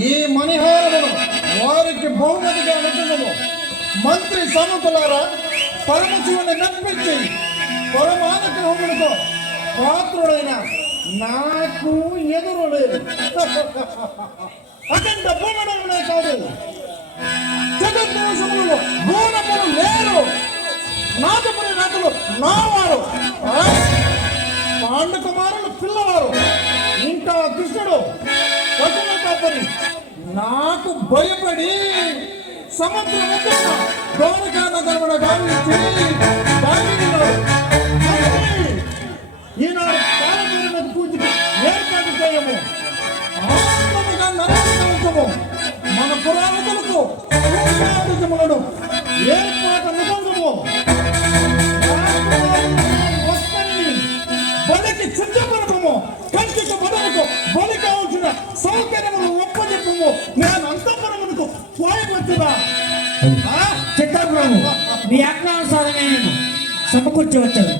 ఈ మణిహారమును వారికి బహుమతిగా అనుకున్నాము. మంత్రి సముఖులారా, పరమశివుని మెప్పించి పరమానుగ్రహములకు పాత్రుడైన నాకు ఎదురు లేదు. అఖండ భూమనమునే కాదు, జగద్దేశములలో భూనములు లేరు. నాగపురి రాజులు నావారు, పాండకుమారులు పిల్లవారు, ఇంకా కృష్ణుడు పశువులపరి నాకు భయపడి సముద్రం ద్వారకా నగరమున గావించి ఈనాడు కాలమైన పూజకి ఏర్పాటు చేయము. ఆనందముగా నరకము మన పురాణములకు ఏర్పాటు నిబంధము. బలికి సిద్ధపడము, కంటికి బదులకు బలి కావచ్చిన సౌకర్యములు ఒప్పజెప్పము. నేను అంతఃపురమునకు పోయవచ్చుదా? చిత్తాపురము మీ ఆజ్ఞానుసారమే నేను సమకూర్చి వచ్చాను.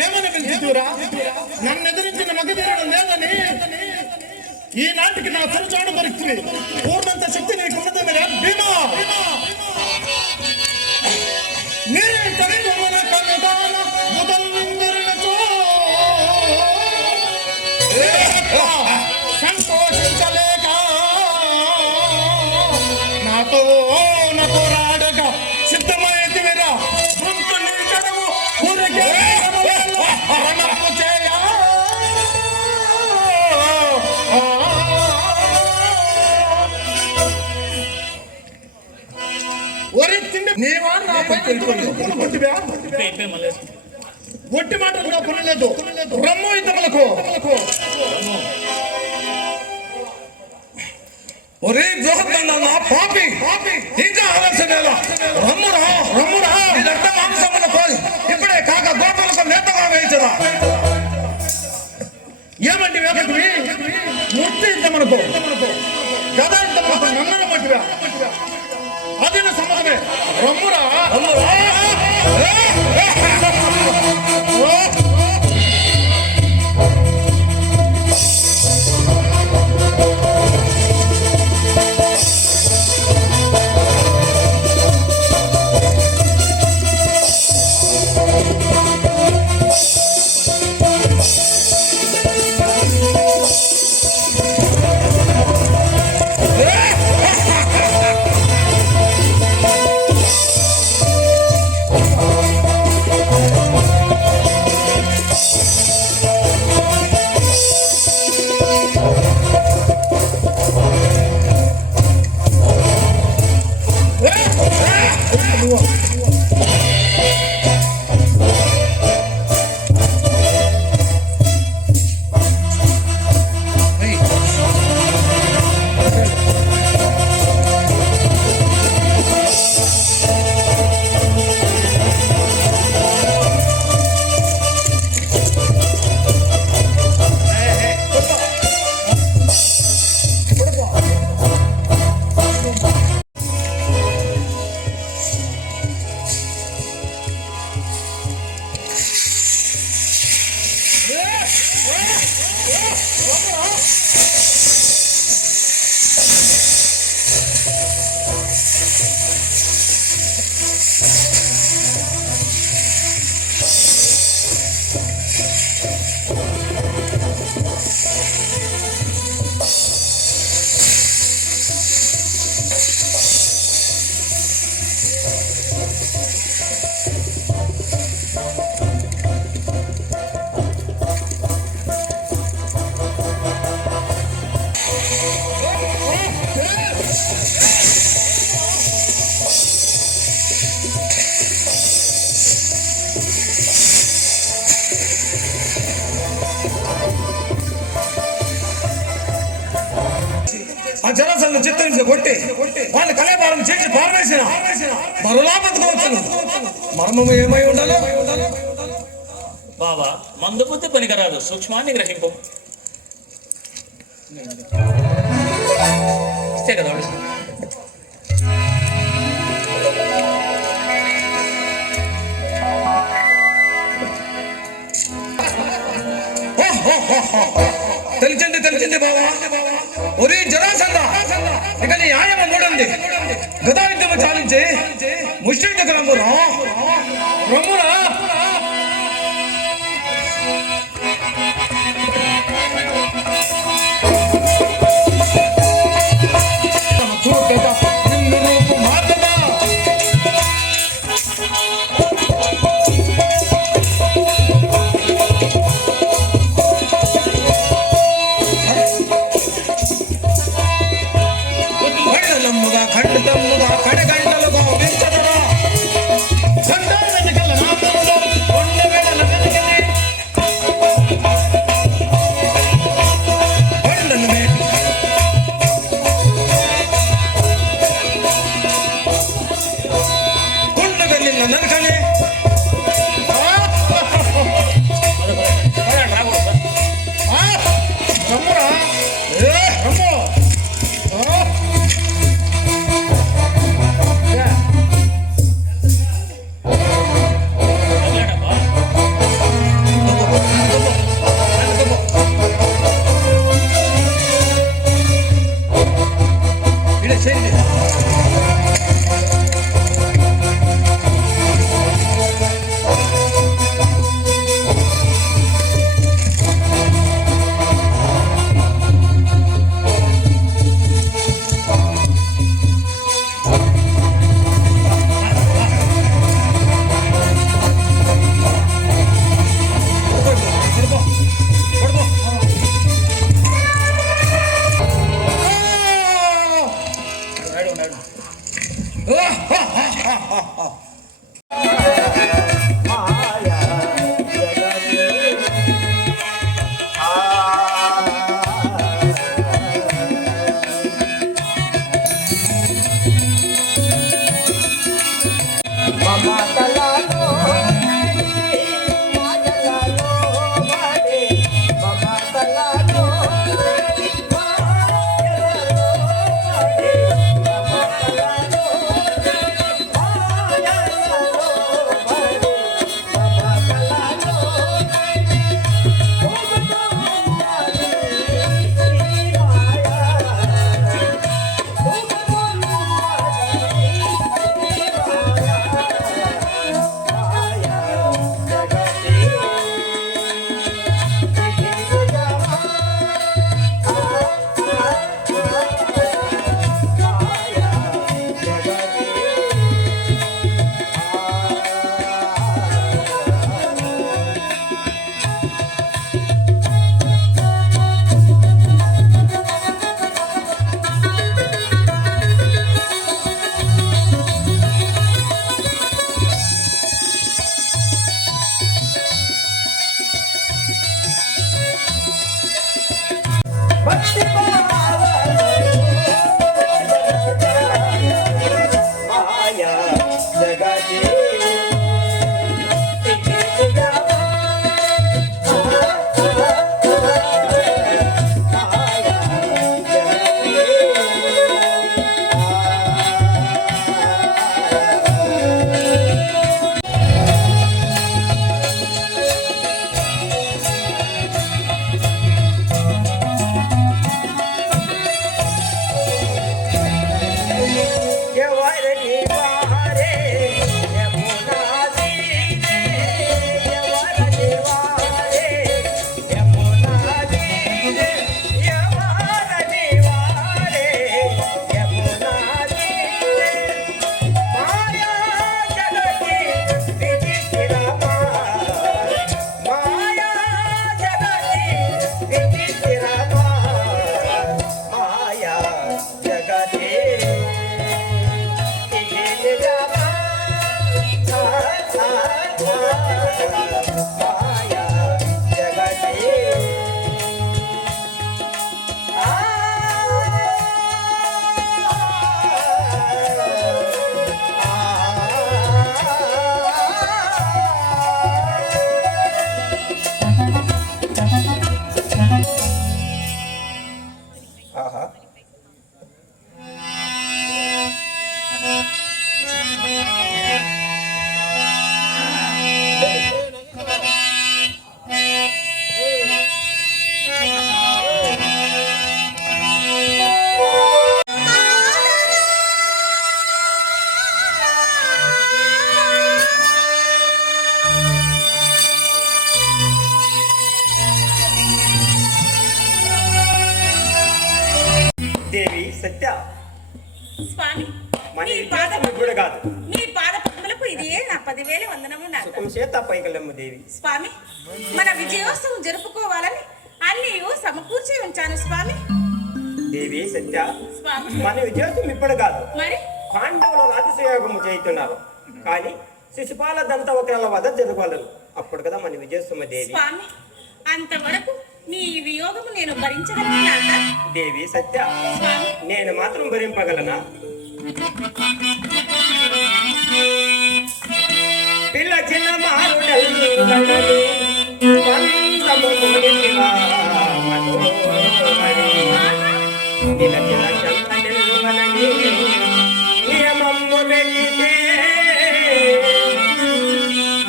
ఏమని పిలుచురా? నన్ను ఎదిరించిన మగధీరుడు లేదని ఈనాటికి నా తరచాడు దొరుకుతుంది. పూర్ణంత శక్తి నీకు ఉన్నది భీమా. నీ కవితమున కవితాన ముదల్లిందిరినచో సంతోషించలేక నాతో పోరాడక సిద్ధమైతివిరా. ఒట్టి మాటలు కొనలేదు. రమ్ము ఇతరులకు ఒరే జోహద్దండ నా పాపి ఇంకా ఆలోచనలా రమ్మురా రమ్మురా రక్త మాంసముల కోరి ఇప్పుడే కాక గోపలకు నేతగా వేయించరా. ఏమంటే వేకటివి ముట్టి ఇంత మనకు గద ఇంత మనకు నన్నను మట్టివా. అదిన సమ్మతమే రమ్మురా రమ్మురా. ఆ జలసంను చిత్తరించి కొట్టి వాళ్ళ కలేపాలను చేసి పారవేసిన మరోలా బతుకోవచ్చును. మర్మము ఏమై ఉండాలో బాబా మందు బుద్ధి పనికిరాదు, సూక్ష్మాన్ని గ్రహింపు. ఇస్తే కదా తెలిసింది బాబా. ఒరే జరాసంద, ఇక నీ ఆయామ మూడంది. గదా యుద్ధము చాలించి ముష్టికి రమ్మురా రమ్మురా. నిన్ను నువ్వు మాటదా ఖండితముగా కడగంటలుగా వించదరా. స్థిరమా మాయా జగతే ఇది నిజమా మాయా జగతే ఆహా దేవి సత్య స్వామి మన మీ విద్యాసం పాద ఇప్పుడు కాదు మీ పాద పద్మలకు ఇది నా 10,000 వందనము నాథ. సుఖం చేత పైకలమ్మ దేవి స్వామి మన విజయోత్సవం జరుపుకోవాలని అన్నీ సమకూర్చి ఉంచాను స్వామి. దేవి సత్య స్వామి మన విజయోత్సవం ఇప్పుడు కాదు మరి పాండవుల రాజసయోగము చేస్తున్నారు కానీ శిశుపాల దంతవక్రాల వద్ద జరగలేదు అప్పుడు కదా మన విజయోత్సవ దేవి స్వామి అంతవరకు నీ వియోగము నేను భరించగలను నాథ. దేవి సత్య స్వామి నేను మాత్రం భరింపగలనా పిల్ల చిన్న మారుడల్లు నిలచిన చంద్ర నిల్వనని నియమము పెట్టితే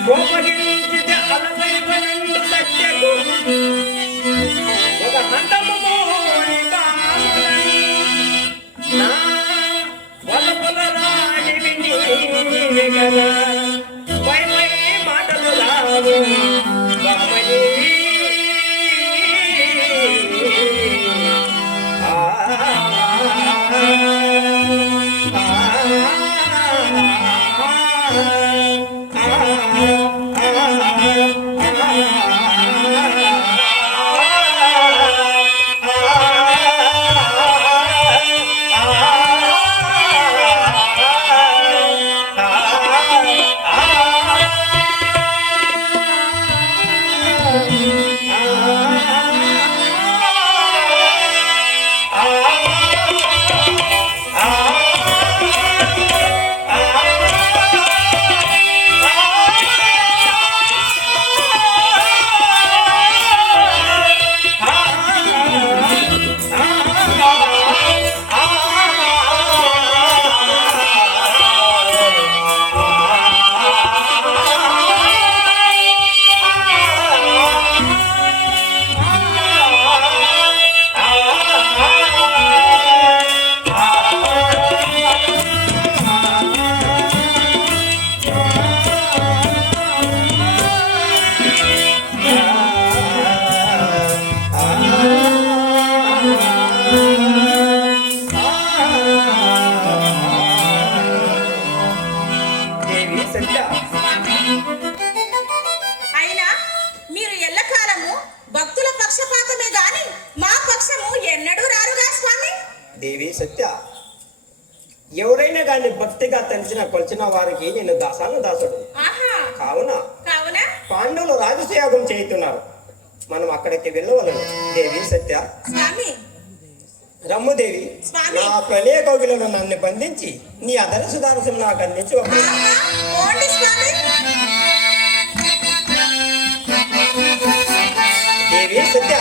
కోపగించితే అలవైవనందు సత్యకు ఒక హంతము మోని బామునని నా వలపుల రాణివి నీవే కదా పై పై మాటలు రావు బామని దేవి సత్య అయినా మీరు ఎల్లకాలము భక్తుల పక్షపాతమే గాని మా పక్షము ఎన్నడూ రారుగా స్వామి. దేవి సత్య ఎవరైనా కానీ భక్తిగా తలిచిన కొలిచిన వారికి నేను దాసాను దాసుడు ఆహా కావున కావున పాండవులు రాజసయాగం చేయుతున్నారు మనం అక్కడికి వెళ్ళవలను దేవి సత్య స్వామి రమ్ముదేవి స్వామి. నా ప్రణయ కౌగిలలో నన్ను బంధించి నీ అదరసు దారసం నాకు అందించి ఒక ఆహా, పోండి స్వామి. దేవి సత్య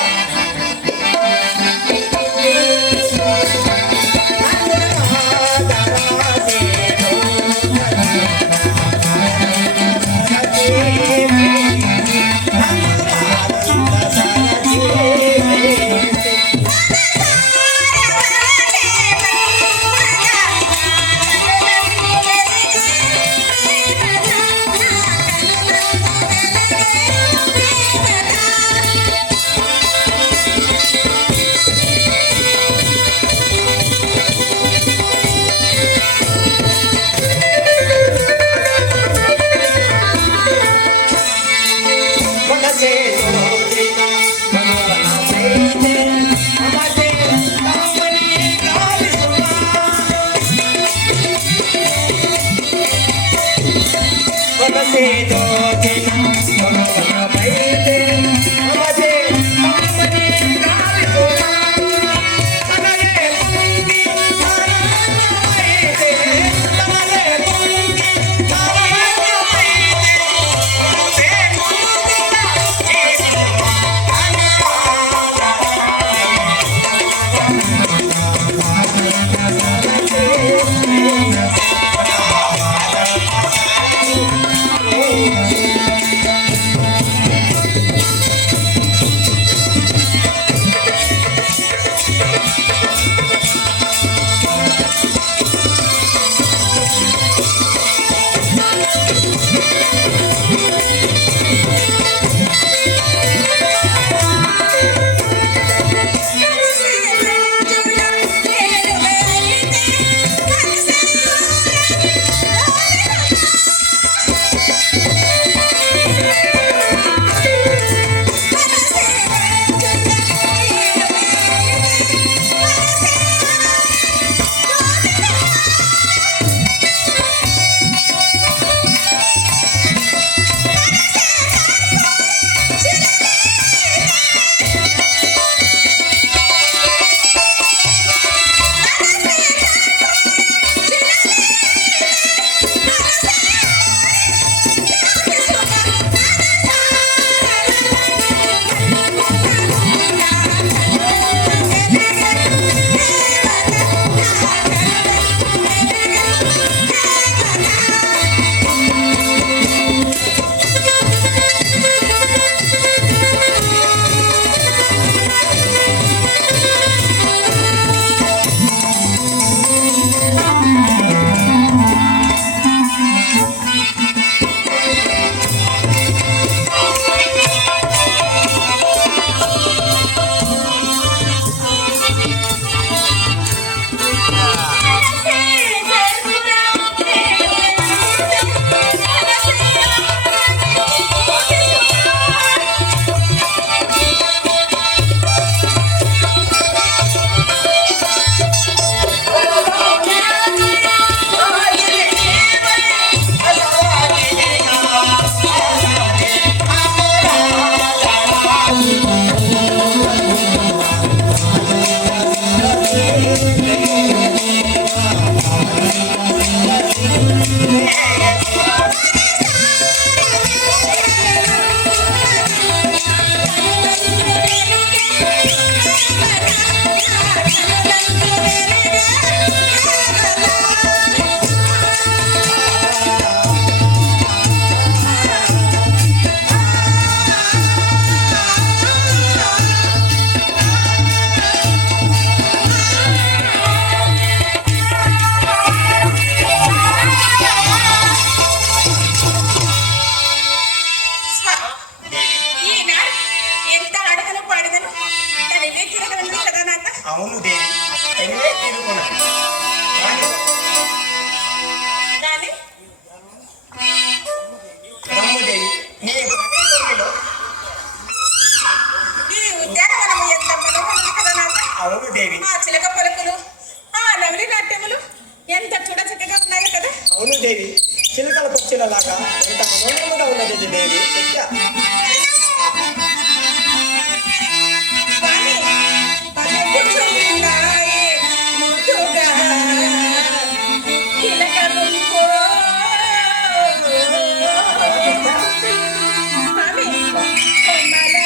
ఆడదను పాడదను తనవే తిరగలను కదా నాన్న. అవును దేవి, ఎనివే తిరుగుకున్నాను. రాని రమ్మదేవి, నీ ప్రవేశంలో ఈ ఉద్యానవనము ఎంత మనోహరము కదా నాన్న. అవును దేవి, ఆ చిలక పలుకులు ఆ నవలి నాట్యములు ఎంత చూడ చక్కగా ఉన్నాయి కదా. అవును దేవి, చిలుకల పక్షులలాగా ఎంత మనోహరంగా ఉన్నది ఇది దేవి. సత్య స్వామి భలే కూర్చున్నాయి ముద్దుగా చిలక గుంపు. స్వామి కొమ్మల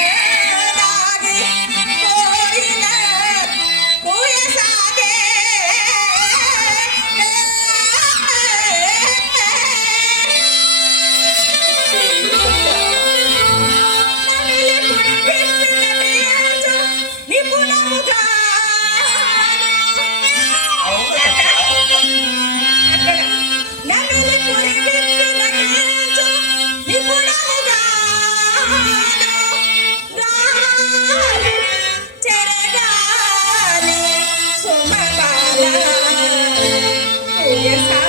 దాగి కోయిల కూయసాగే. నిపుణముగా నమిలి పురి విప్పిన కేంచు నిపుణముగా గాలి చెరగాలి సుమబాల పూయసా.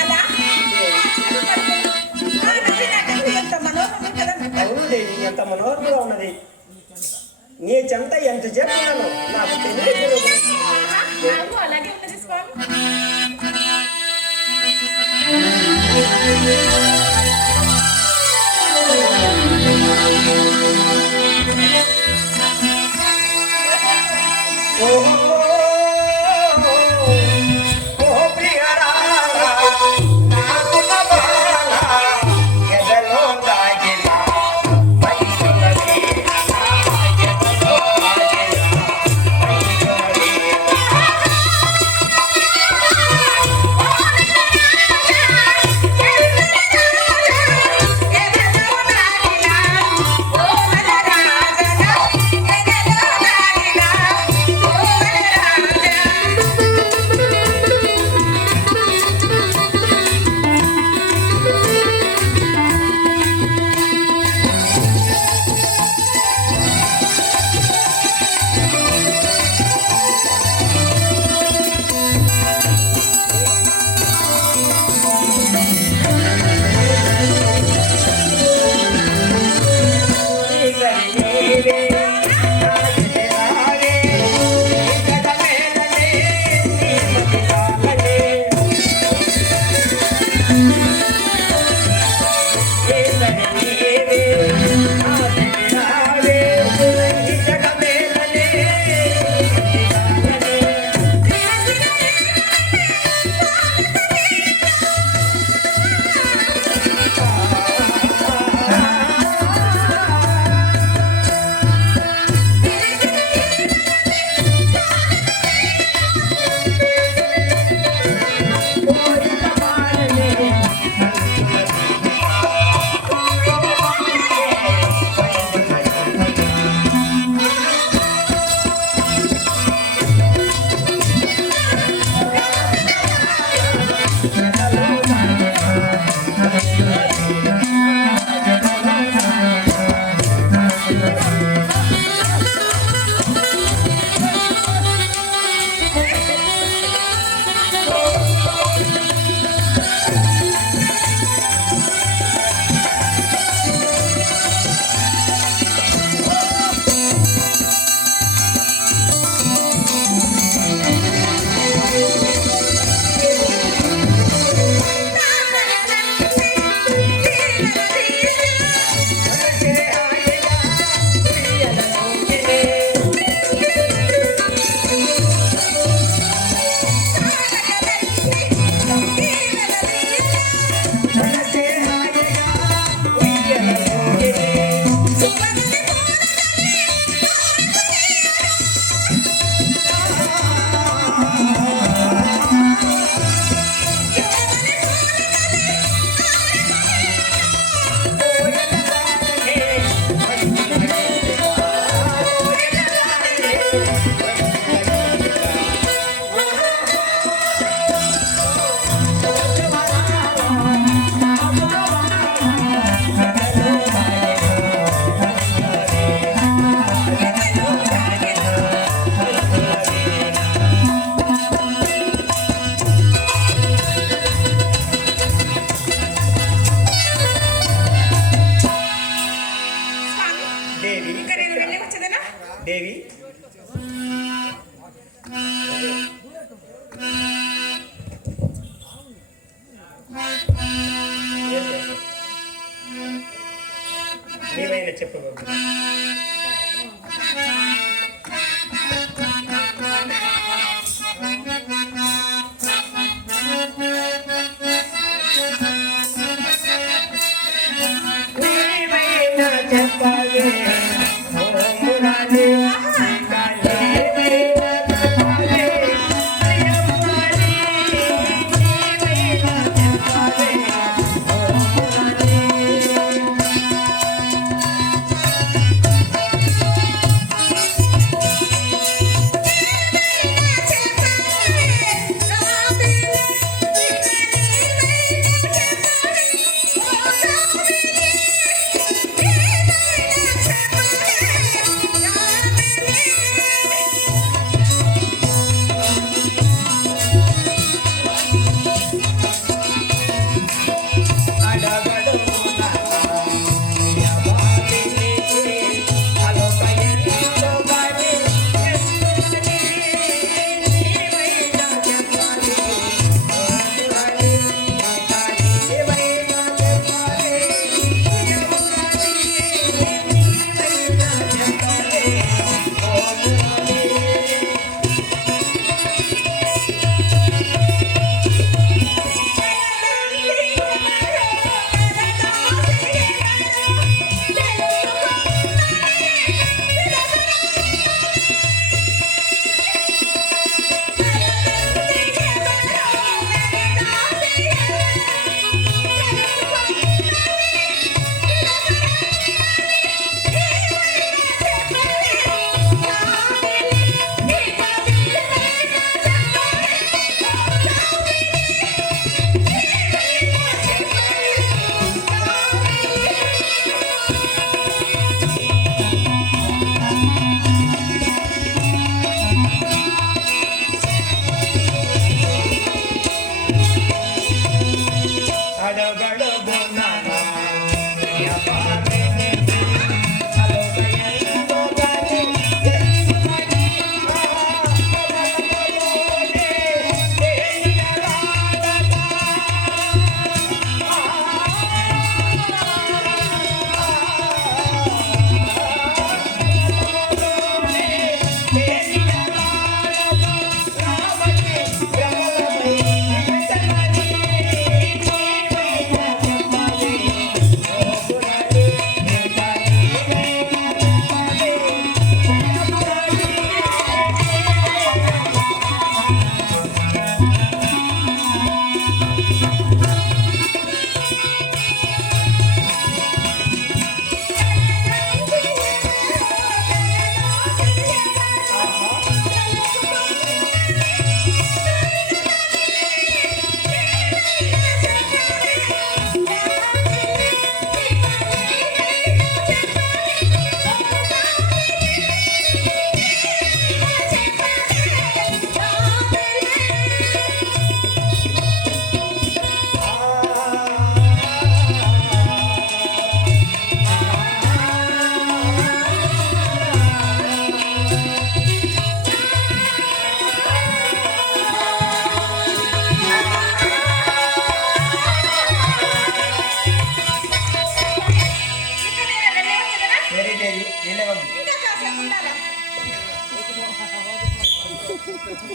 అలా ఆ నవలి నాట్యము ఎంత మనోహరము కదా నాన్న. అవును దేవి, ఎంత మనోహరంగా ఉన్నది. నీ చెంత ఎంత చెప్పున్నాను నాకు తెలియదు. నాకు అలాగే ఉన్నది స్వామి. ఓ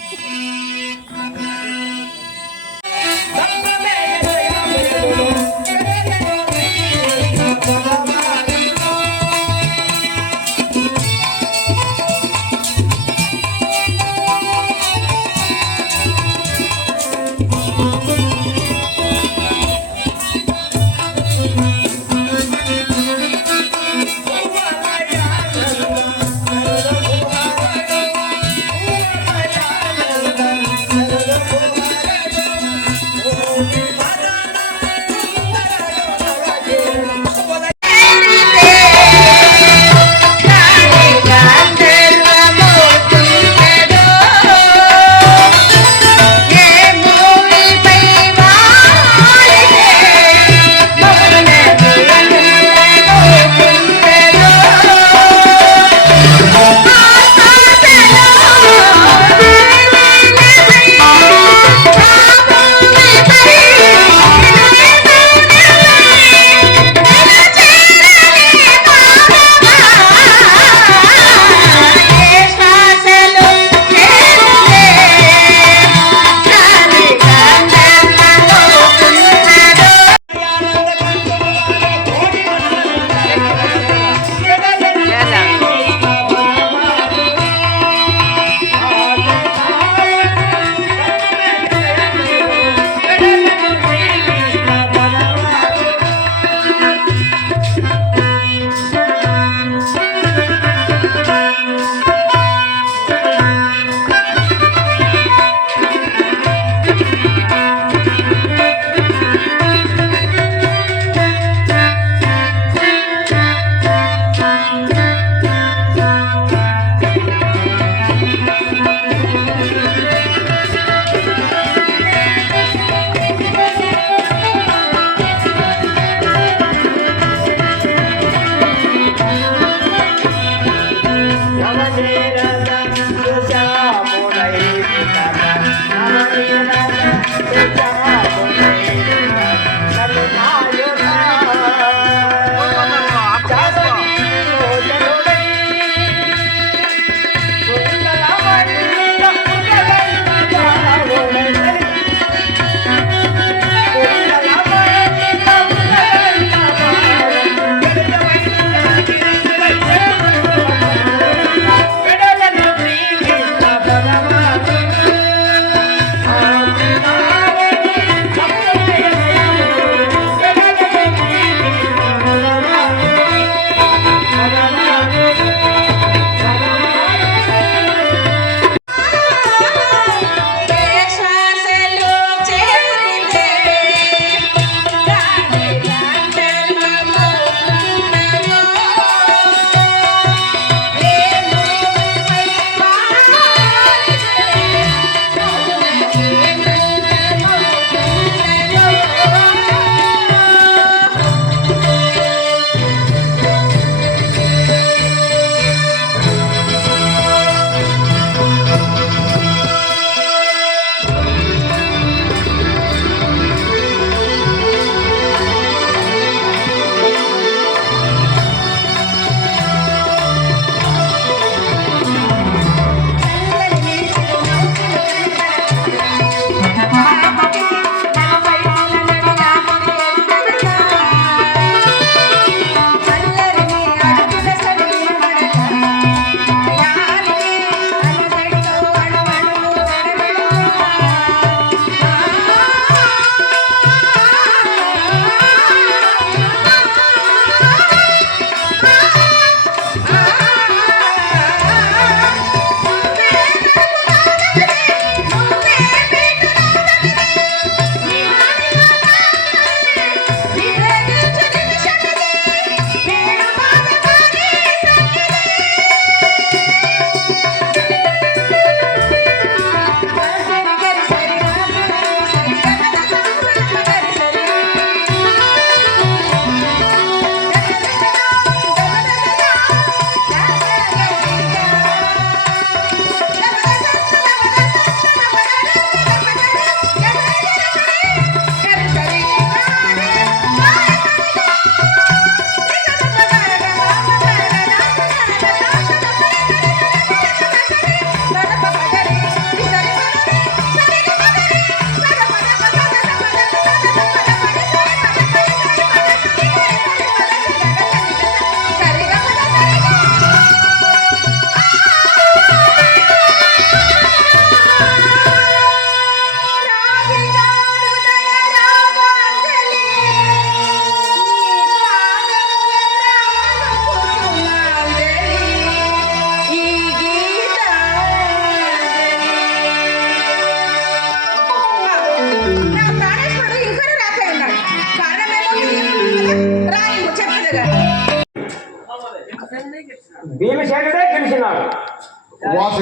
Thank you.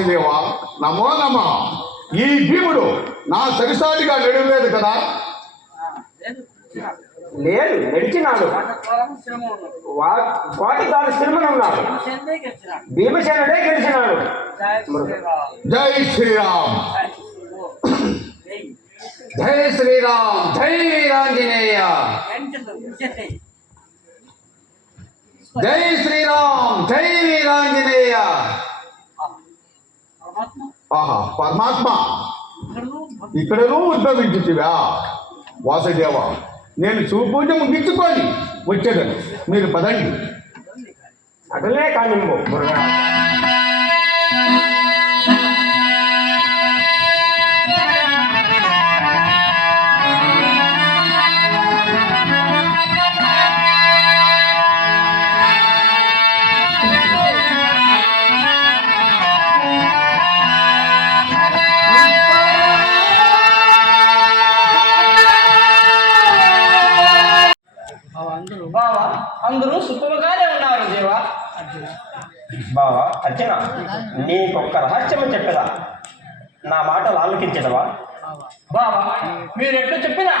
వాసుదేవ నమో నమ. ఈ భీముడు నా సరిసాటిగా నడవలేదు కదా? లేదు, నడిచినాడు. కోటికాలు శ్రీమనున్నాడు. భీమసేనుడే గెలిచినాడు. జై శ్రీరామ్. జై శ్రీరామ్. జై వీరాంజనేయ. జై శ్రీరామ్. జై వీరాంజనేయ. ఆహా, పరమాత్మ ఇక్కడను ఉద్భవించుతివా? వాసుదేవ, నేను శివపూజ ముగించుకొని వచ్చేదను. మీరు పదండి. అటులే కానిమ్ము. అందరూ సుఖముగానే ఉన్నారు దేవా. బావా అర్జున, నీకొక్క రహస్యము చెప్పదా? నా మాటలు ఆలోచించదవా? బావా, మీరెట్లు చెప్పినా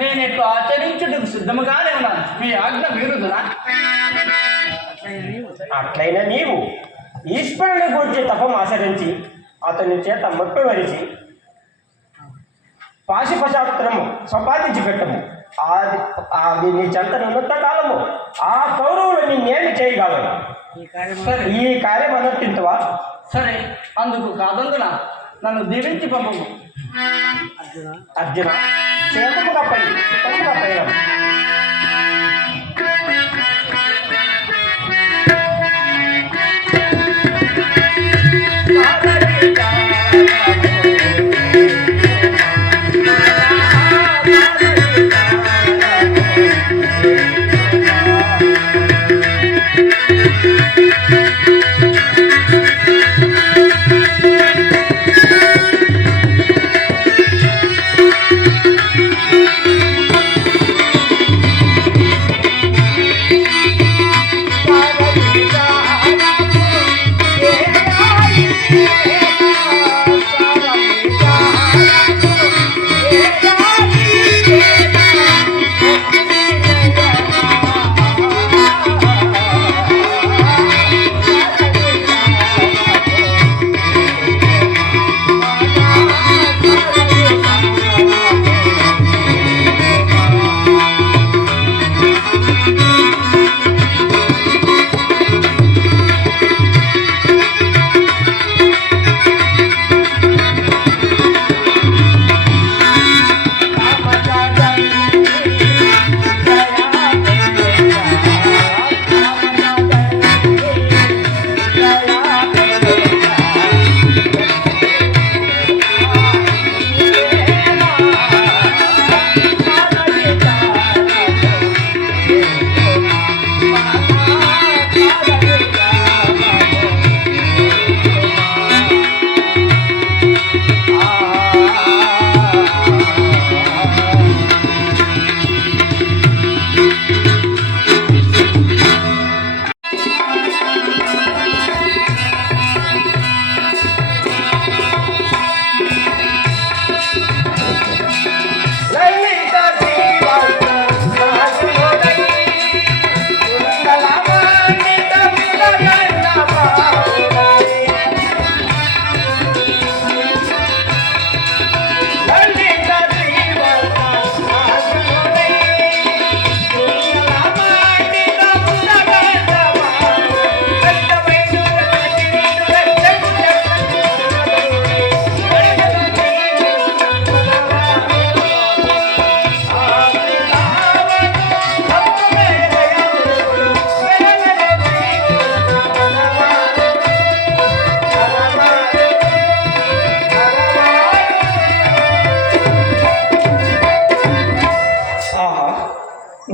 నేను ఎట్లు ఆచరించుటకు సిద్ధముగానే ఉన్నాను. మీ ఆజ్ఞ మీరుదునా? అట్లయినా నీవు ఈశ్వరుని గురించి తపం ఆచరించి అతని చేత మొట్టు వరిచి పాశుపశాస్త్రము సంపాదించి పెట్టము. అది నీ చెంత నిమిత్త కాలము ఆ కౌరవులు నిన్నేమి చేయగలరు? ఈ కార్యం అనుష్ఠించవా? సరే, అందుకు కాదందున నన్ను దీవించి పంపము. అర్జున, క్షేమముగా పై సుఖముగా పైరం.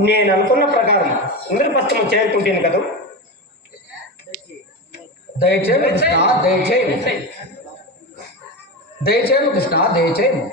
నేను అనుకున్న ప్రకారం ఇంద్రప్రస్థము చేరుకుంటాను కదా. దయచేయము కృష్ణ, దయచేయము. దయచేయము కృష్ణ, దయచేయము.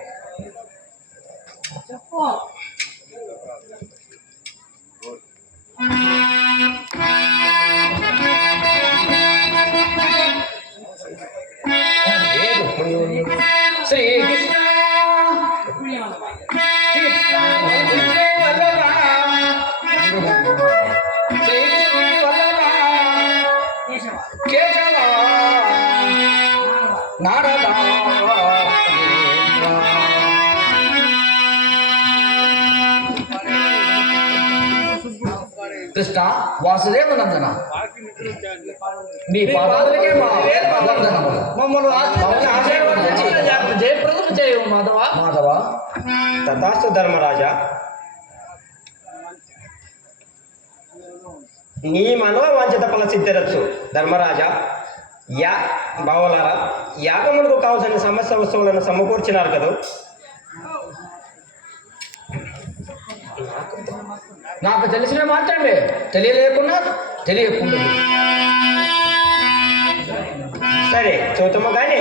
కృష్ణ వాసుదేవ నందన మీ పాదాలకే మా వందనములు. మమ్మల్ని ఆశీర్వదించి జయప్రదం చేయవు మాధవ. మాధవ తథాస్తు ధర్మరాజా. నీ మనవ వాంఛిత ఫల సిద్ధిరచ్చు ధర్మరాజా. బావలారా, యాగములకు కావలసిన సమస్య వస్తువులను సమకూర్చినారు కదా. నాకు తెలిసిన మాత్రమే, తెలియలేకున్నా తెలియకుండా. సరే చూద్దాము కానీ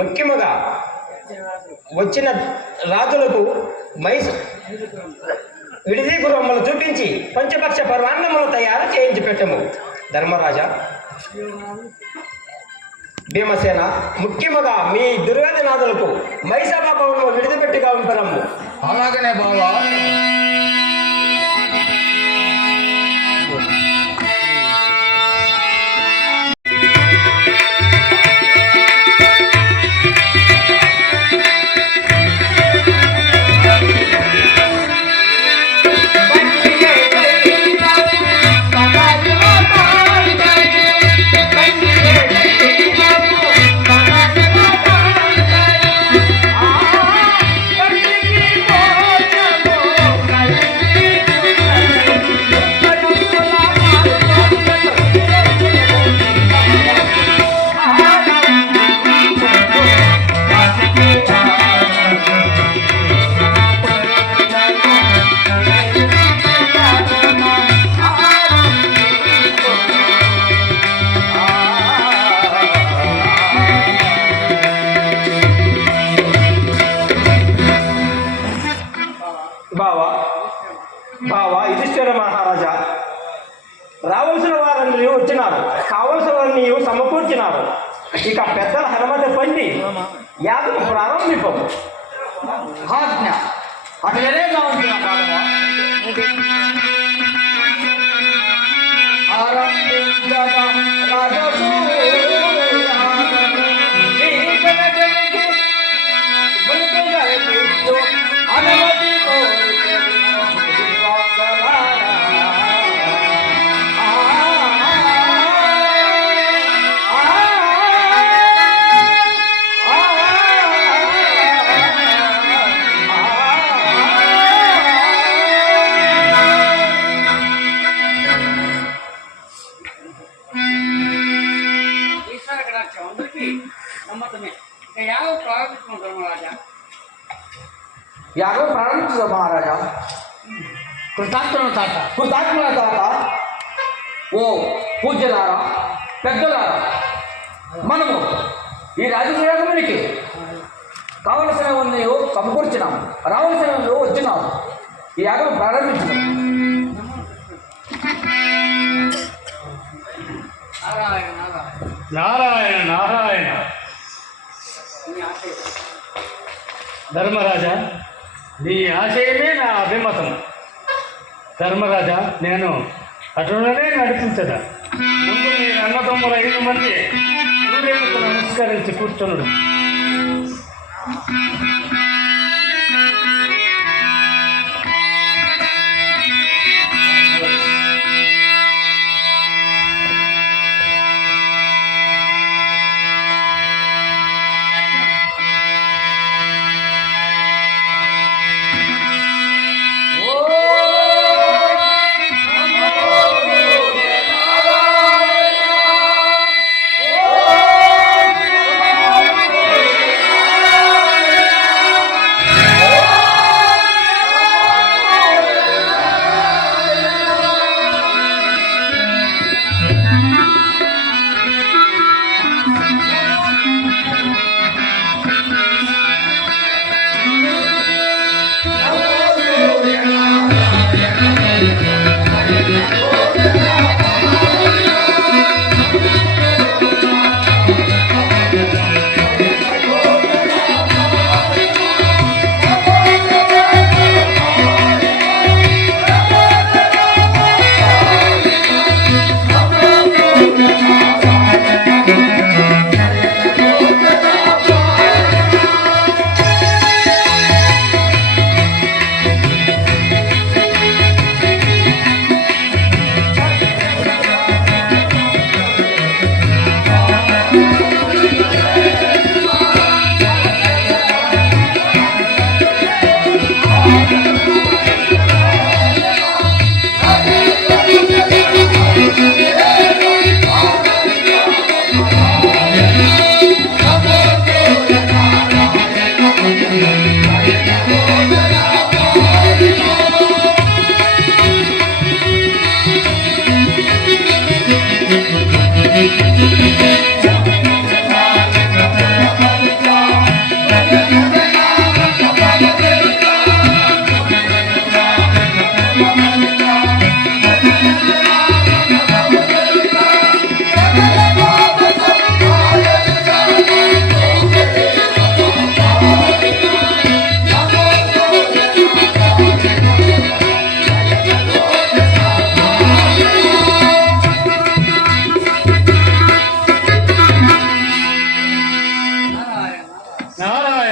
ముఖ్యముగా వచ్చిన రాజులకు విడిది గురమ్మలు చూపించి పంచపక్ష పర్వాన్నములు తయారు చేయించి పెట్టము ధర్మరాజా. భీమసేన, ముఖ్యముగా మీ దుర్యోధనాథులకు మైసభ భవనము విడిదిపెట్టిగా ఉంటున్నాము. అలాగనే బావా. యుధిష్ఠిర మహారాజా, రావాల్సిన వారన్నీ వచ్చినారు, కావలసినవన్నీ సమకూర్చినారు. ఇక పెద్దల హనుమతి పండి యాగం ప్రారంభింపము. ఆజ్ఞ అటువేరేగా ఉంటున్నా మాధవ. ఆరంభించగా రాజసూయాగము నీ జగజనికి బలిపగలిపించు అనుమతి కోరికెను శ్రీవాసరారా. యాగం ప్రారంభించుదా మహారాజా. కృతార్థుల తాత, కృతాత్మల తాత, ఓ పూజ్యులారా, పెద్దలారా, మనము ఈ రాజకీయానికి కావలసినవన్నీ సమకూర్చినాము, రావలసినవి వచ్చినాము. ఈ యాగం ప్రారంభించుదాం. నారాయణ నారాయణ. ధర్మరాజా, నీ ఆశయమే నా అభిమతం. ధర్మరాజా, నేను అటులనే నడిపించదా. ముందు మీ అన్నదమ్ముల 5 మంది సూర్యునికి నమస్కరించి కూర్చున్నాడు. ఓ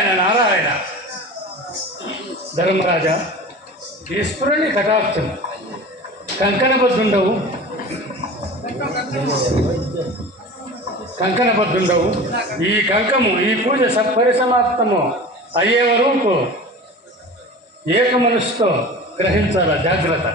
నారాయణ నారాయణ. ధర్మరాజా, ఈశ్వరుని కటాక్షం. కంకణబద్ధుండవు ఈ కంకము ఈ పూజ పరిసమాప్తము అయ్యే వరకు ఏక మనసుతో గ్రహించాల జాగ్రత్త.